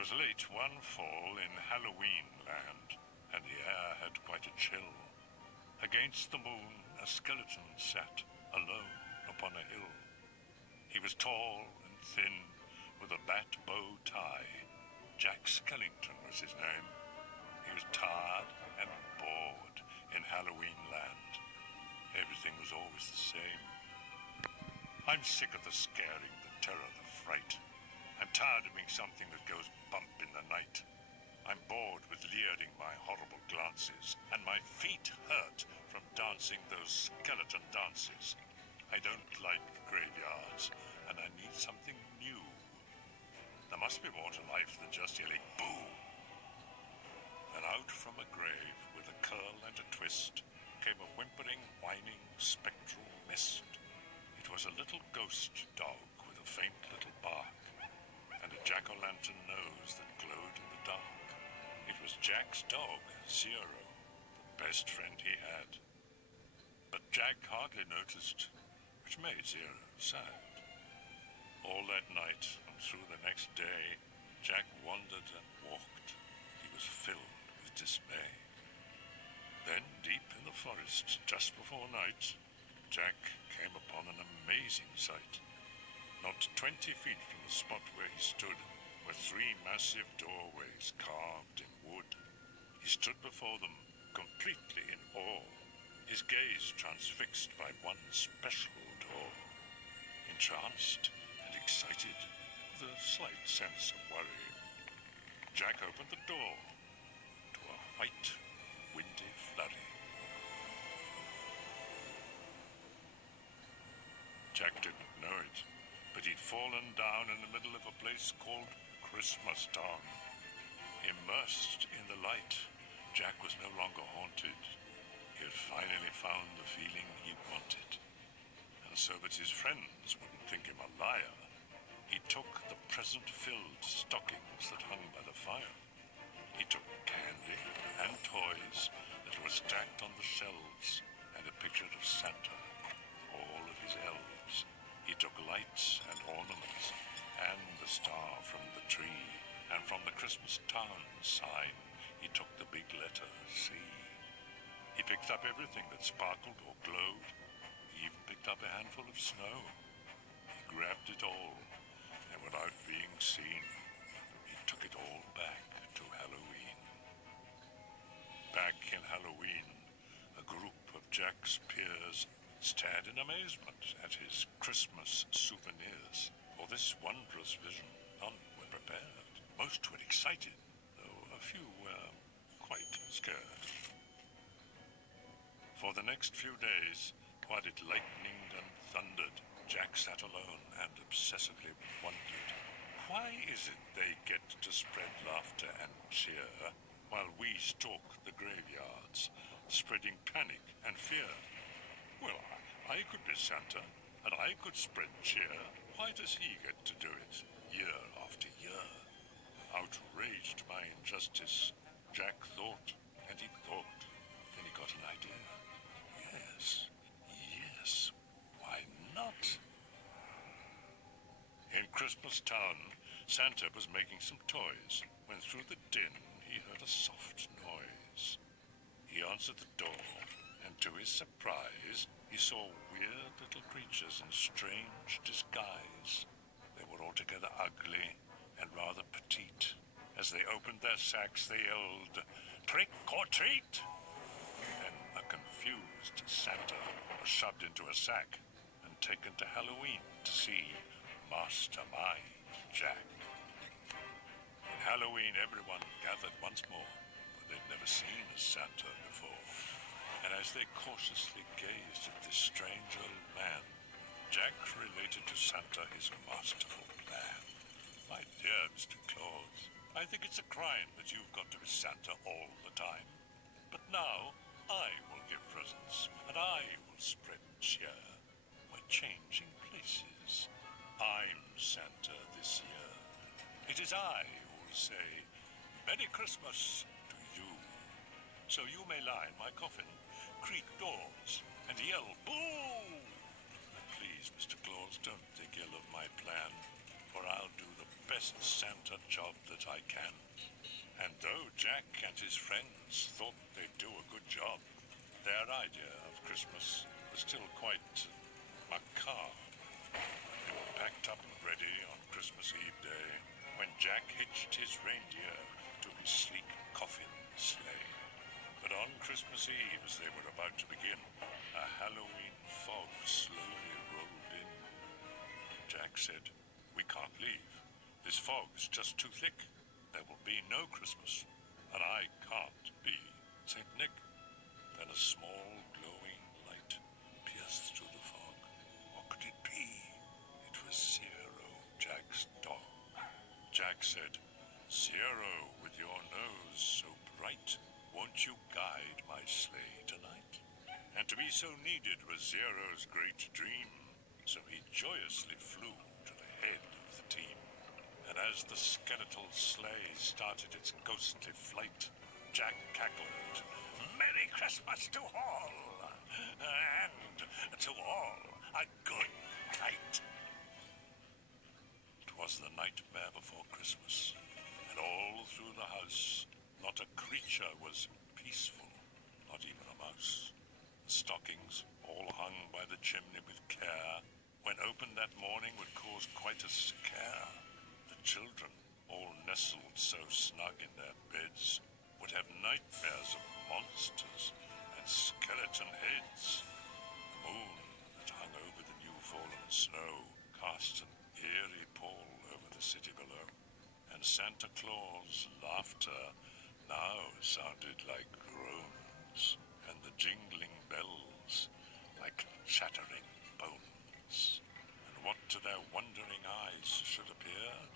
was late one fall in Halloween land, and the air had quite a chill. Against the moon, a skeleton sat, alone upon a hill. He was tall and thin, with a bat bow tie. Jack Skellington was his name. He was tired and bored in Halloween land. Everything was always the same. I'm sick of the scaring, the terror, the fright. I'm tired of being something that goes bump in the night. I'm bored with leering my horrible glances, and my feet hurt from dancing those skeleton dances. I don't like graveyards, and I need something new. There must be more to life than just yelling boo. And out from a grave with a curl and a twist came a whimpering, whining, spectral mist. It was a little ghost dog with a faint little bark, and a jack-o'-lantern nose that glowed in the dark. It was Jack's dog, Zero, the best friend he had. But Jack hardly noticed, which made Zero sad. All that night and through the next day, Jack wandered and walked. He was filled with dismay. Then, deep in the forest, just before night, Jack came upon an amazing sight. Not 20 feet from the spot where he stood were 3 massive doorways carved in wood. He stood before them, completely in awe, his gaze transfixed by one special door. Entranced and excited, with a slight sense of worry, Jack opened the door to a white, windy flurry. Jack didn't know it, but he'd fallen down in the middle of a place called Christmas Town. Immersed in the light, Jack was no longer haunted. He had finally found the feeling he wanted. And so that his friends wouldn't think him a liar, he took the present-filled stockings that hung by the fire. He took candy and toys that were stacked on the shelves, and a picture of Santa, all of his elves. He took lights and ornaments, and the star from the tree, and from the Christmas Town sign, he took the big letter C. He picked up everything that sparkled or glowed. He even picked up a handful of snow. He grabbed it all, and without being seen, he took it all back to Halloween. Back in Halloween, a group of Jack's peers stared in amazement at his Christmas souvenirs. For this wondrous vision, none were prepared. Most were excited, though a few were quite scared. For the next few days, while it lightened and thundered, Jack sat alone and obsessively wondered, why is it they get to spread laughter and cheer while we stalk the graveyards, spreading panic and fear? Well, I could be Santa, and I could spread cheer. Why does he get to do it year after year? Outraged by injustice, Jack thought, and he thought, then he got an idea. Yes, why not? In Christmas Town, Santa was making some toys, when through the din he heard a soft noise. He answered the door, and to his surprise, he saw weird little creatures in strange disguise. They were altogether ugly and rather petite. As they opened their sacks, they yelled, "Trick or treat!" Then a confused Santa was shoved into a sack and taken to Halloween to see Mastermind Jack. In Halloween, everyone gathered once more, for they'd never seen a Santa before. And as they cautiously gazed at this strange old man, Jack related to Santa his masterful plan. "My dear Mr. Claus, I think it's a crime that you've got to be Santa all the time. But now, I will give presents, and I will spread cheer. We're changing places. I'm Santa this year. It is I who will say, 'Merry Christmas' to you. So you may lie in my coffin, creak doors, and yell, 'Boo!' Please, Mr. Claus, don't think ill of my plan. for I'll do the best Santa job that I can. And though Jack and his friends thought they'd do a good job, their idea of Christmas was still quite macabre. They were packed up and ready on Christmas Eve day when Jack hitched his reindeer to his sleek coffin sleigh. But on Christmas Eve, as they were about to begin, a Halloween fog slowly rolled in. Jack said, "We can't leave. This fog's just too thick. There will be no Christmas, and I can't be St. Nick." Then a small glowing light pierced through the fog. What could it be? It was Zero, Jack's dog. Jack said, "Zero, with your nose so bright, won't you guide my sleigh tonight?" And to be so needed was Zero's great dream, so he joyously flew to the head of the team. And as the skeletal sleigh started its ghostly flight, Jack cackled, "Merry Christmas to all, and to all a good night." It was the nightmare before Christmas, and all through the house, not a creature was peaceful, not even a mouse. The stockings, all hung by the chimney with care, when opened that morning would cause quite a scare. The children, all nestled so snug in their beds, would have nightmares of monsters and skeleton heads. The moon that hung over the new-fallen snow cast an eerie pall over the city below, and Santa Claus' laughter now sounded like groans, and the jingling bells like chattering bones. And what to their wondering eyes should appear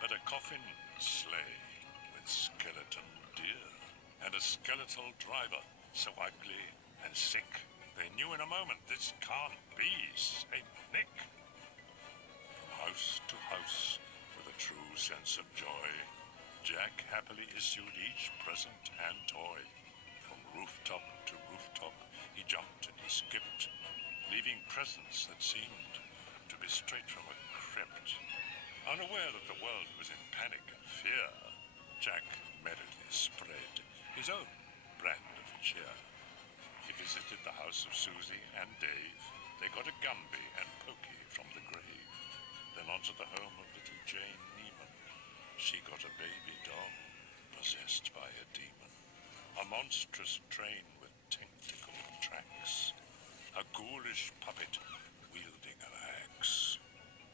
but a coffin sleigh with skeleton deer, and a skeletal driver so ugly and sick they knew in a moment this can't be St. Nick. From house to house, with a true sense of joy, Jack happily issued each present and toy. From rooftop to rooftop he jumped and he skipped, leaving presents that seemed to be straight from a crypt. Unaware that the world was in panic and fear, Jack merrily spread his own brand of cheer. He visited the house of Susie and Dave. They got a Gumby and Pokey from the grave. Then on to the home of little Jane Neiman. She got a baby doll possessed by a demon, a monstrous train with tentacle tracks, a ghoulish puppet wielding an axe,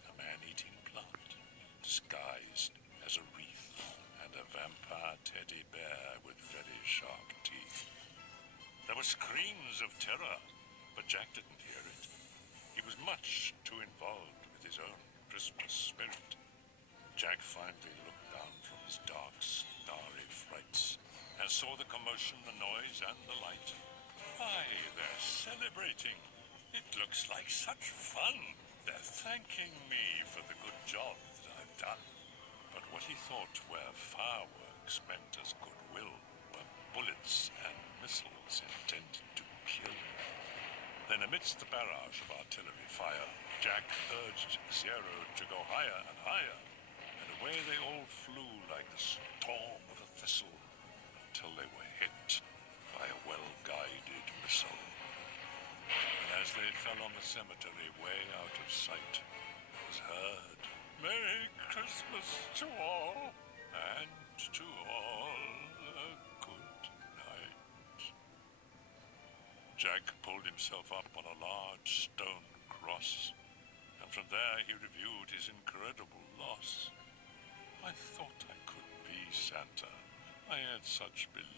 a man-eating plant disguised as a wreath, and a vampire teddy bear with very sharp teeth. There were screams of terror, but Jack didn't hear it. He was much too involved with his own Christmas spirit. Jack finally looked down from his dark, starry frights and saw the commotion, the noise, and the light. Why, they're celebrating. It looks like such fun. They're thanking me for the good job that I've done. But what he thought were fireworks meant as goodwill were bullets and missiles intended to kill. Then amidst the barrage of artillery fire, Jack urged Zero to go higher and higher, and away they all flew like the storm of a thistle, until they were hit by a well-guided missile. And as they fell on the cemetery way out of sight, it was heard, "Merry Christmas to all, and to all a good night." Jack pulled himself up on a large stone cross, and from there he reviewed his incredible loss. I thought I could be Santa. I had such belief.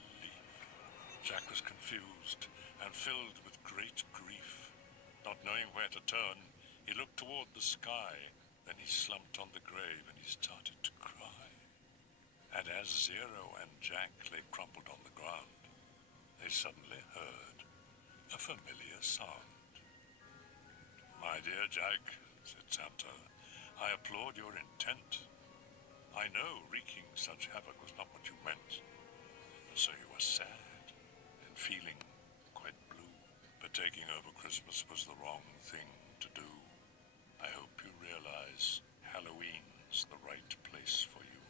Jack was confused and filled with great grief. Not knowing where to turn, he looked toward the sky. Then he slumped on the grave and he started to cry. And as Zero and Jack lay crumpled on the ground, they suddenly heard a familiar sound. "My dear Jack," said Santa, "I applaud your intent. I know wreaking such havoc was not what you meant, and so you are sad and feeling quite blue. But taking over Christmas was the wrong thing to do. I hope you realize Halloween was the right place for you.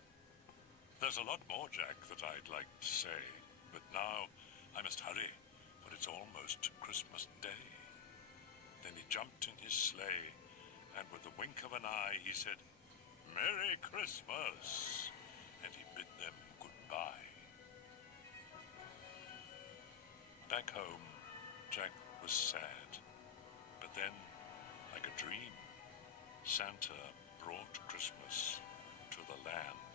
There's a lot more, Jack, that I'd like to say, but now I must hurry, for it's almost Christmas Day. Then he jumped in his sleigh, and with a wink of an eye he said, "Merry Christmas!" and he bid them goodbye. Back home, Jack was sad, but then, like a dream, Santa brought Christmas to the land